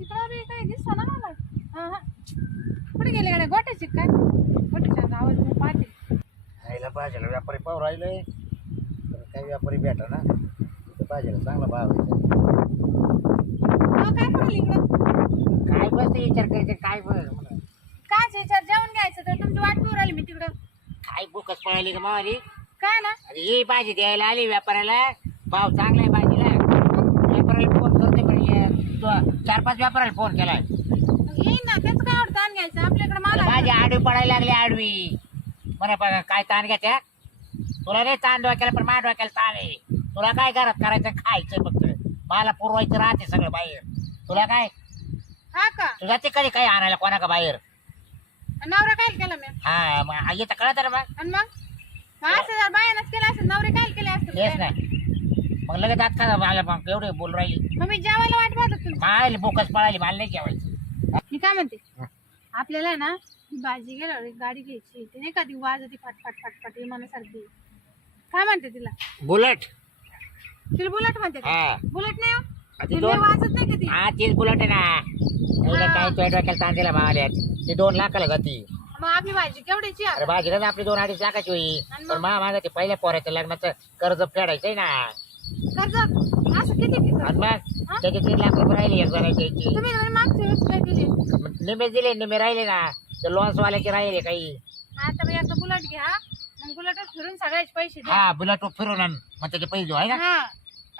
तिकडं बी काही दिसतं ना मला. हा हा. कुठे गेले गाड्या गोट्याचे काय गोट्याचा आवाज मी पाहते. खायला भाजीला व्यापारी पाहू राहिले पण काही व्यापारी भेटा ना तिथं भाजीला चांगला भाव आहे. काय पडेल इकडं काय बसते विचार करायचे काय म्हणून काच याच्यात जेवण घ्यायचं तर तुमची वाट पाहू राहिली मी तिकडं. काय बुकच पळाली का मावाली. काय ना अरे ही भाजी द्यायला आली व्यापाऱ्याला भाव चांगला आहे भाजीला व्यापाऱ्याला फोन करते पण 4-5 व्यापाऱ्याला फोन केलाय. येईन ना त्याचं काय आवडतं ताण घ्यायचं आपल्याकडे मला भाजी आडवी पडायला लागली आडवी म्हणा बघा काय ताण घ्या तुला नाही ताण डोक्याला पण माझ्या डोक्याला ताण आहे. तुला काय घरात करायचं खायचं फक्त मला पुरवायचं राहते सगळं बाहेर. तुला काय हा का तू जाते कधी काही आणायला कोणा का बाहेर. नवरा काय केला मी हा मग येतं कळत ना मग आणि मग असं जर बायानच केलं असं नवरे काय केले असते तेच नाही मग लगेच आत का मला मग एवढे बोल राहिली मग मी जेवायला वाट पाहत तुमची. मायला बोकच पळाली मला नाही जेवायचं. मी काय म्हणते हं. आपल्याला ना ही भाजी गेल्यावर एक गाडी घ्यायची ती नाही का ती वाजती फटफट फटफट विमानासारखी काय म्हणते तिला बुलेट तिला बुलेट म्हणते का? हा बुलेट नाही हो. ती ती दोन- लय वाजत नाही का ती हा तीच बुलेट आहे ना एवढं हा. काय तुझ्या डोक्याला ताण दिला मावाल्या ती 2 लाखाला जाती. मग आपली भाजी केवढ्याची अरे आता? भाजी कसं आपली 2-2.5 लाखाची होई आणि पण मग? माझं ते पहिल्या पोराचं लग्नाचं कर्ज फेडायचंय ना कर्ज असं किती किती आणि मग हा? त्याचे 3 लाख रुपये राहिले एक जणाची तुम्ही म्हणे मागच्या वेळेस काय दिले निमे दिले निमे राहिले ना ते लॉन्सवाल्याचे राहिले काही. आता मी एकदा बुलेट घ्या मग बुलेटवर फिरून सगळ्याचे पैसे द्या हा बुलेट फिरून आण मग त्याचे पैसे देऊ आहे ना. हा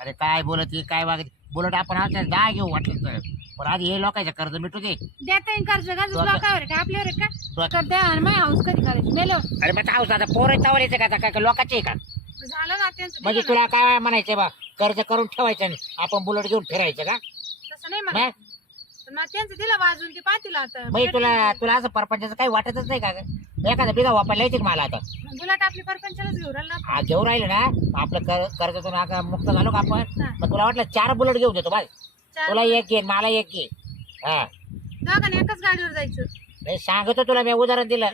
अरे काय बोलत काय वागत बुलेट आपण आमच्या 10 घेऊ वाटलं तर पण आधी हे लोकांचं कर्ज मिटू दे. देता येईल कर्ज का तो आता- लोकांवर का आपल्यावर आहे का तो- तर द्या आणि माझी हाऊस कधी करायची मेल्यावर अरे मग हाऊस आता पोरं चावल येते का आता काय लोकांचे आहे का झालं ना त्यांचं म्हणजे दिलं तुला काय म्हणायचं बा कर्ज करून ठेवायचं आणि आपण बुलेट घेऊन फिरायचं का ना. तसं नाही म्हणा मग पण मग त्यांचं दिलं वाजून ते पाहतील आता म्हणजे तुला असं परपंचाचं काही वाटतच नाही का ग? एखादा बिगा वापरला येते का मला आता बुलेट आपली परपंचालाच घेऊन राहिला ना. हा घेऊन राहिलं ना आपलं कर्जातून आता मुक्त झालो का आपण हा. मग तुला वाटलं 4 बुलेट घेऊन देतो बाय तुला एक घे मला एक घे. हा दोघांनी एकाच गाडीवर जायचं नाही सांगतो तुला मी उदाहरण दिलं.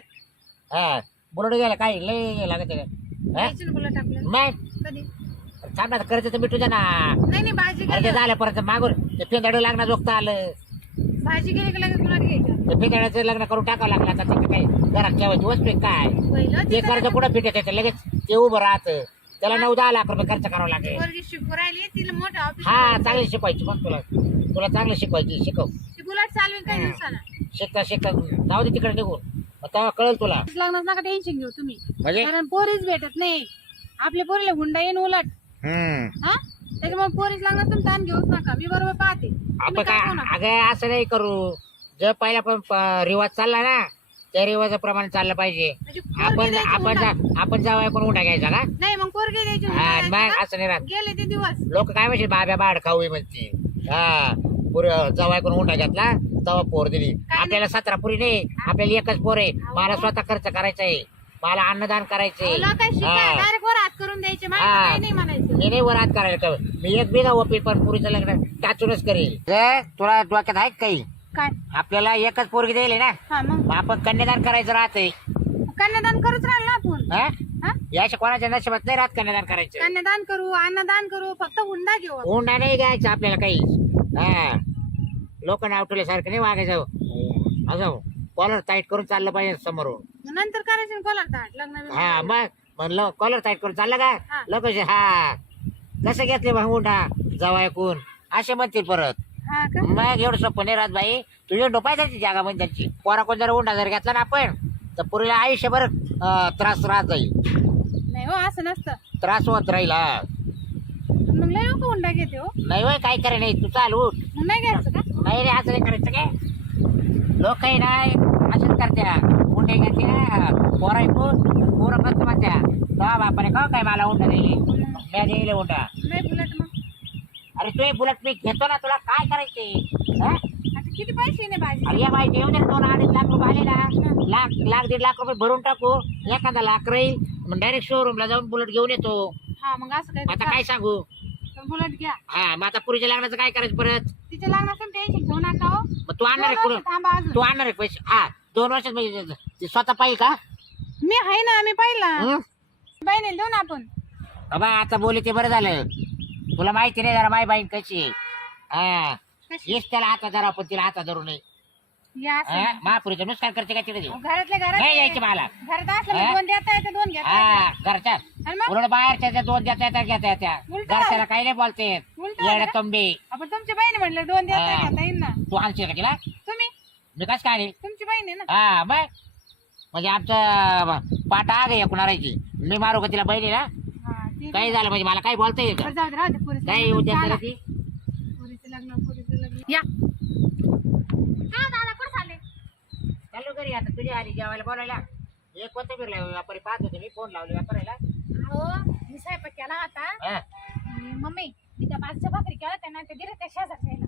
हा बुलेट घ्यायला काय लय लागत आहे का? हा? जायचं ना बुलेट आपल्याला मग कधी थांब ना कर्ज तर मिटू दे ना. नाही नाही भाजी अरे ते गेली झालं परत मागून ते पिंदाडं लागणार जोगता आलं भाजी गेली की लगेच बुलेट घ्यायचं ते पिंदाड्याचं लग्न करून टाकावं लागलं आता ते काय घरात ठेवायची वस्तू आहे काय पहिलं ते तिचं कर्ज कुठं पिटत येतं लगेच ते उभं राहतं त्याला 9-10 लाख रुपये खर्च करावा लागेल. पोरगी शिकू राहिली तिला मोठं ऑफिस हा चांगली शिकवायची मग तुला चांगलं शिकवायची शिकव ती बुलेट चालवीन काही दिवसाला शिकता जाऊ दे तिकडे निघून मग तेव्हा कळेल तुला. लग्नात नका टेन्शन घेऊ तुम्ही म्हणजे कारण पोरीच भेटत नाही आपल्या पोरीला हुंडा येईन उलट हा त्याच्यामुळे पोरीच लागणार तुम्ही ताण घेऊच नका मी बरोबर पाहते आपण तुम्ही काय काय होणार? अगं असं नाही करू जर पहिला पण रिवाज चालला ना त्या रिवाजाप्रमाणे चाललं पाहिजे. म्हणजे पोरगी द्यायची हुंडा. आपण जावं पण उठा घ्यायचा का नाही मग पोरगी द्यायची हुंडा हा, द्यायचा मग का? असं नाही राहत. गेले ते दिवस लोक काय म्हणते बाब्या बाड खाऊ म्हणते. हा पुरं जवाय करून उठा घेतला तवा पोर दिली आपल्याला 17 पुरी नाही आपल्याला एकच पोर आहे. मला स्वतः खर्च करायचा आहे मला अन्नदान करायचंय. काय शिकाय हा. डायरेक्ट वर हात करून द्यायचे मला हा. काही नाही म्हणायचं मी नाही वरात करायला का मी एक बिगा ओपी पण पुरीचं लग्न टाचूनच करेल. तुला डोक्यात आहे काही काय आपल्याला एकच पोरगी द्यायला ना हा मग मग आपण कन्यादान करायचं राहतंय. कन्यादान करूच राहिलो ना आपण हा हा? याच्या कोणाच्या नशिबात नाही राहत कन्यादान करायचं. कन्यादान करू अन्नदान करू फक्त हुंडा घेऊ आपण. हुंडा नाही घ्यायचं आपल्याला काही. हा लोक नाव ठेवल्यासारखं नाही वागायचं असं कॉलर टाईट करून चाललं पाहिजे समोरून. मग नंतर करायचं ना कोलार ताट लग्न बिग्न. हा मग म्हणलं कॉलर टाईट करून चाललं का हा. लोक हा कसं घेतले मग हुंडा जावा ऐकून असे म्हणतील परत. हा का मग एवढं सोपं नाही राहत बाई तुझ्या डोपाय जायची जागा म्हणजे त्यांची पोरा कोण जर हुंडा जर घेतला ना आपण तर पुरीला आयुष्यभर त्रास राहत जाईल नाही हो असं नसतं त्रास होत राहील. हा मग लय लोक हुंडा घेते हो नाही होय काय करे नाही तू चाल उठ. मग नाही घ्यायचं का नाही रे असं नाही करायचं काय लोक काही नाही असंच करत्या हुंडे घेत्या पोरा ऐकून पोरं मस्त म्हणत्या का बापाने का काय मला हुंडा दिली मी दिले हुंडा. नाही बुलेट मग अरे तू बुलेट मी घेतो ना तुला काय करायचे. हा आता किती पैसे नाही भाजी अरे या बाई येऊ दे 2-2.5 लाख रुपये आले ना लाख 1.5 लाख रुपये भरून टाकू एखादा लाख राहील मग डायरेक्ट शोरूमला जाऊन बुलेट घेऊन येतो. हा मग असं आता काय काय सांगू बुलेट घ्या हा मग आता पुरीच्या लग्नाचं काय करायचं परत. तिच्या लग्नात तुम्ही टेन्शन घेऊ नका हो मग तू आणणार आहे 2 कुठं वर्ष थांबा अजून तू आणणार आहे पैसे. हा 2 वर्षात म्हणजे ते स्वतः पाहिजे का. मी आहे ना मी पाहिला हं? बहिणीला देऊ ना आपण बाबा आता बोलले ते बरं झालं तुला माहिती नाही जरा माय बाईन कशी आहे. हा कशी? हेच त्याला हातात धरावं पण तिला हातात धरू नये. या असं. महापुरीचं नुकसान करते का तिकडे अहो, घरातल्या घरात नाही यायची मला. घरात असलं म्हणजे दोन देता येते दोन घेता हा येते. घरच्या आणि मग उलट बाहेरच्या त्या दोन देता येतात घेता येत्या उलटं घरच्याला काही नाही बोलते उलटं येडे झालं. तंबी. आपण तुमची बहीण म्हटलं दोन देता हा. घेता येईल ना. तू आणशील का तिला तुम्ही मी कस काय आणीन? तुमची बहीण आहे ना. हा मग म्हणजे आमचं पाठ आग आहे कुणारायची मी मारू का तिला बहिणीला हा, ती- काही झालं म्हणजे मला काही बोलता येईल का बरं, जाऊ दे, राहू दे, पोरीचं काही लग्न. उद्या चला. ती पोरीचं लग्न. या काय दादा कुठं चालले? चालू घरी आता तुझी आली जेवायला बोलायला एक कोथिंबीर व्यापारी पाहत होते मी फोन लावले व्यापाऱ्याला अहो मी स्वयंपाक केला होता. हा, आणि मम्मी मी त्या बाजूच्या भाकरी केला त्यांना ते दिले त्या शेजारच्या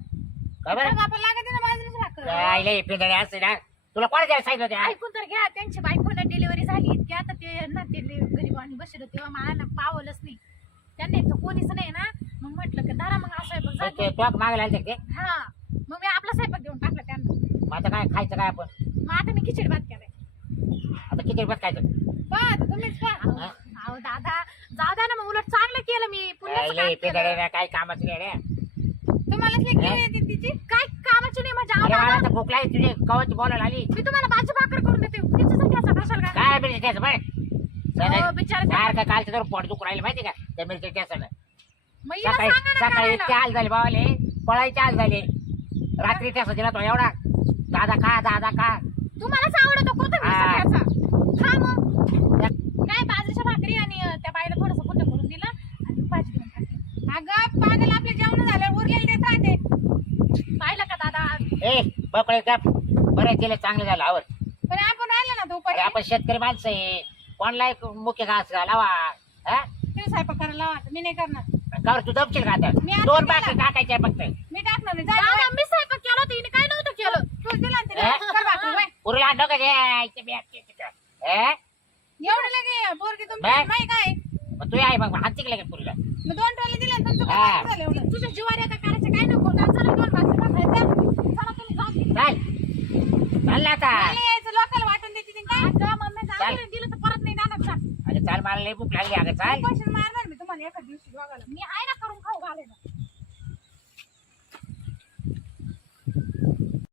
खबर आपण लागत ना बाजरीची भाकर. काय लय पिंजरे असते ना तुला कोण द्यायला सांगितलं होतं? ऐकून तर घ्या त्यांची बायकोला डिलिव्हरी झाली इतकी आता ते ना ते गरीबांनी बसले तेव्हा मला ना पावलंच नाही त्यांना इथं कोणीच नाही ना मग म्हटलं की दारा मग असं मग स्वयंपाक ते टॉक मागायला आले ते हा मग मी आपला स्वयंपाक देऊन टाकला त्यांना. मग आता काय खायचं काय आपण मग आता मी खिचडी भात केलाय. आता किती रुपयात खायचं पहा आता तुम्हीच पहा. हा? अहो दादा जाऊ द्या ना मग उलट चांगलं केलं मी पुण्याचं लय काम पिंजरे केलं. काही कामाचं नाही रे. तुम्हालाच लेकरं येते तिची काय कामाची नाही म्हणजे अहो अरे मला दादा, तर भूक लागली तुझी कवच बोलायला आली मी तुम्हाला भाजी भाकर करून देते तिचं घ्यायचा कशाल का काय मिरची त्याचं बाय अहो, बिचारा सारखं कालचं तर पोट दुखू राहिलं माहिती का त्या मिरची त्याचं मग हिला सकाळी सांगा ना सकाळी करायला. इतके हाल झाले बाबाले पळायचे हाल झाले रात्री त्याचा दिला तो एवढा दादा खा तुम्हालाच आवडतो कोथिंबीरचा हा. घ्यायचा खा मग काय बाजरीच्या भाकरी आणि त्या बाईला थोडंसं पुण्य करून दिलं आणि भाजी देऊन टाकली. अगं पागल आपले जेवण झालं उरलेलं देत राहते पाहिलं का दादा. ए बकळे का बरं केलं चांगलं झालं आवर पण आपण राहिलं ना तो अरे पहिले आपण शेतकरी माणसं आहे कोणला एक मुख्य घास घालावा हा तुम्ही स्वयंपाक करायला लावा आता. मी नाही करणार कावर तू दमशील का आता मी आता दोन केला. बाकी टाकायचे फक्त मी टाकणार नाही दादा मी स्वयंपाक केला होता हिने काय नव्हतं केलं तू दिला ना तिला. हा? कर भाकरी, वय. उरला नको एवढं लगे पोरगी तुमची बाय. माही काय मग तू आहे मग हाती केलं का पुरीला मग दोन टोले दिले ना तुमचं हा. काय झालं एवढं तुझ्या जीवारी आता करायचं काय नको ना चला दोन भाकरी टाकायचं चला तुम्ही जाऊ चाल चाल ना आता मला यायचं लोकांना वाटून देते ती काय अगं मम्मी चाल. जाऊ दे, दिलं तर परत नाही जाणार चाल अरे चाल मला लई भूक लागली अगं चाल पैसे मारणार मी तुम्हाला एखाद दिवशी बघायला मी आहे ना करून खाऊ घालायला